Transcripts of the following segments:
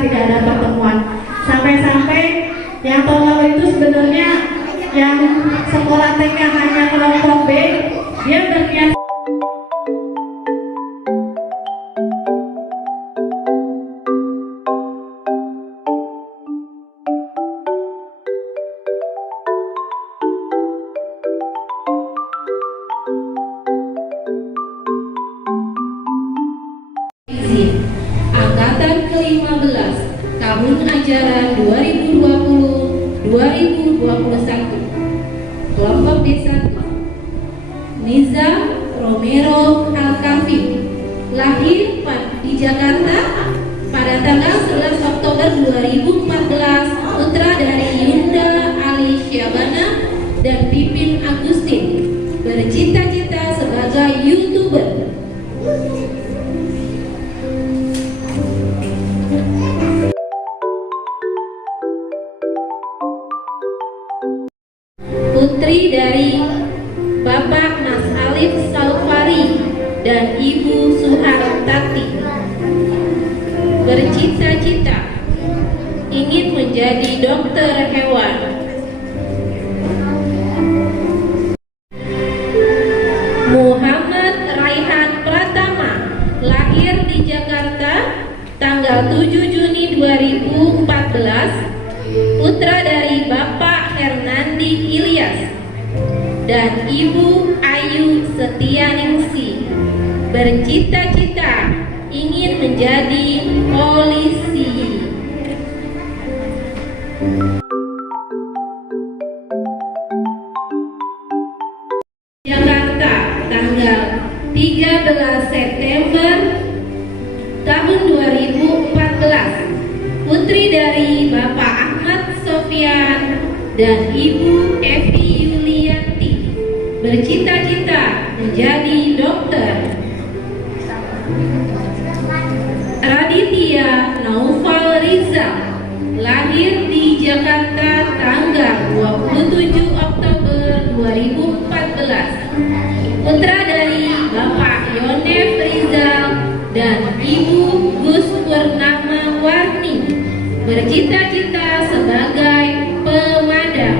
tidak ada pertemuan. Sampai-sampai yang tahun lalu itu sebenarnya yang sekolah TK hanya kelompok B, dia berniat Angkatan ke-15 tahun ajaran 2020-2021 kelompok D1 Nizam Romero Al-Kafi, lahir di Jakarta pada tanggal 11 Oktober 2014, putra dari Yunda Ali Syabana dan Pipin Agustin, bercita-cita sebagai YouTuber. Putri dari Bapak Mas Alif Salfari dan Ibu Suhartati, bercita-cita ingin menjadi dokter hewan. Muhammad Raihan Pratama, lahir di Jakarta tanggal 7 Juni 2014, putra dari Bapak Hernandi Ilyas dan Ibu Ayu Setianingsi, bercita-cita ingin menjadi polisi. Jakarta tanggal 13 September tahun 2014, putri dari Bapak Ahmad Sofyan dan Ibu Evi Yulianti, bercita-cita menjadi dokter. Raditya Naufal Rizal, lahir di Jakarta tanggal 27 Oktober 2014, putra dari Bapak Yonef Rizal dan Ibu Gus Purnama Warni, bercita-cita sebagai pemadam.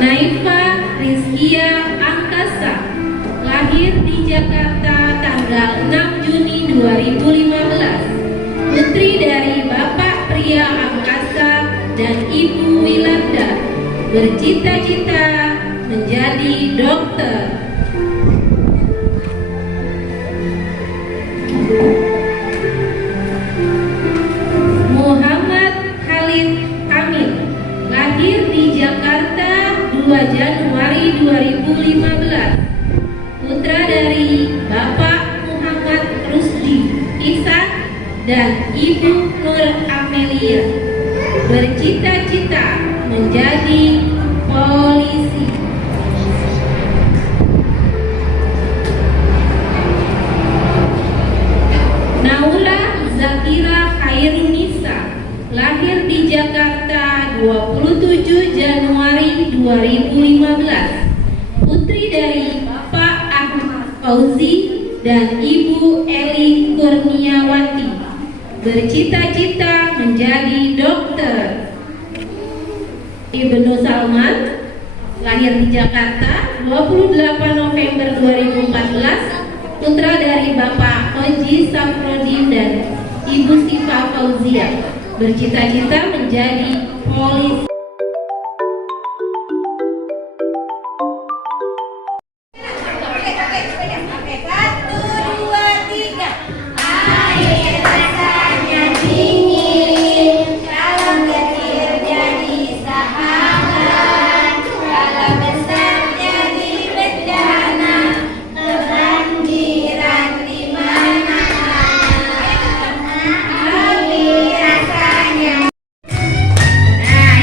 Naifa Rizkia Angkasa, lahir di Jakarta tanggal 6 Juni 2015, putri dari Bapak Pria Angkasa dan Ibu Wilanda, bercita-cita menjadi dokter. Muhammad Khalid Amin, lahir di Jakarta 2 Januari 2015, putra dari Bapak Muhammad Rusdi Ihsan dan Ibu Nur Amelia, bercita-cita menjadi polisi. Naura Zakira Khairunisa, lahir di Jakarta 27 Januari 2015, putri dari Bapak Ahmad Fauzi dan Ibu Eli Kurniawati, bercita-cita menjadi dokter. Ibnu Salman, lahir di Jakarta 28 November 2014, putra dari Bapak Oji Safrodin dan Ibu Sifa Fauzia, bercita-cita menjadi polisi. Nah,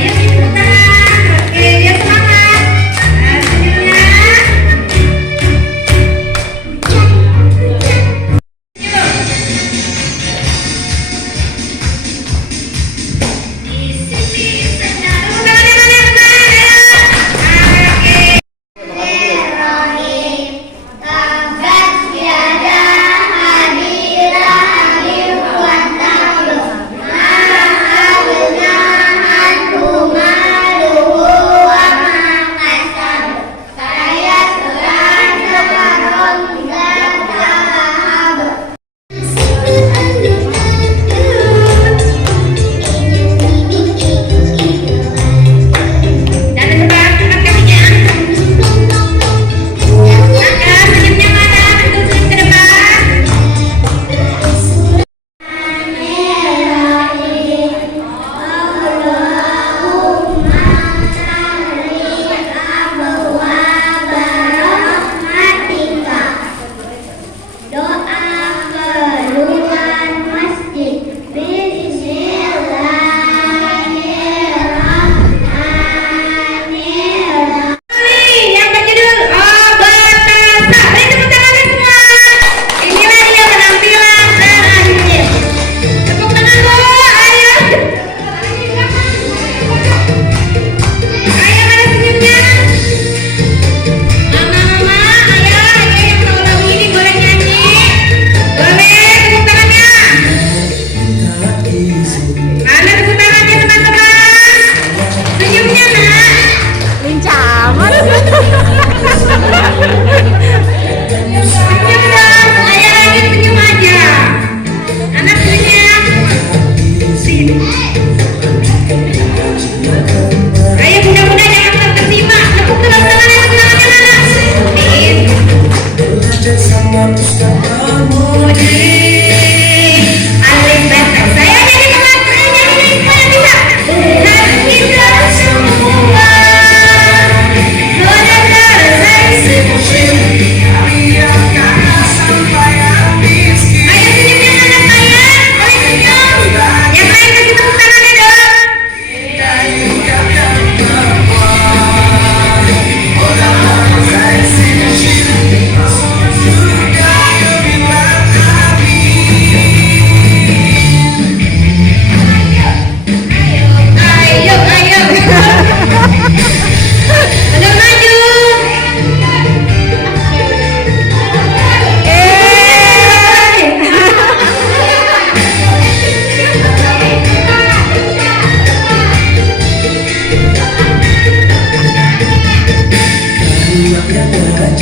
Thank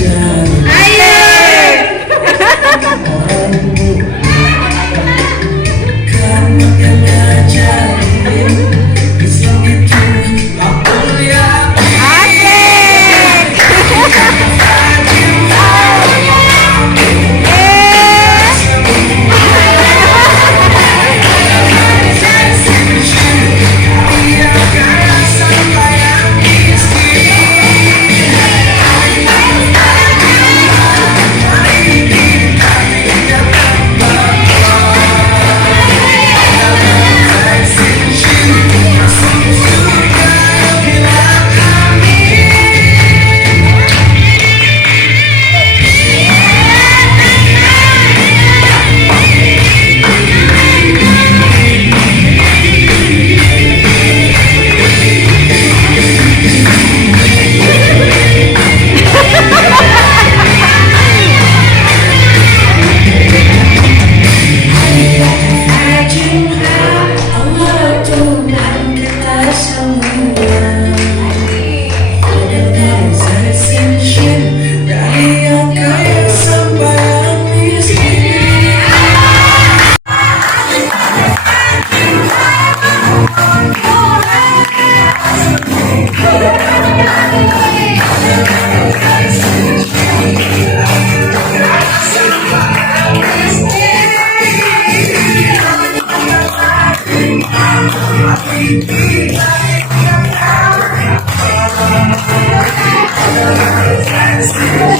you.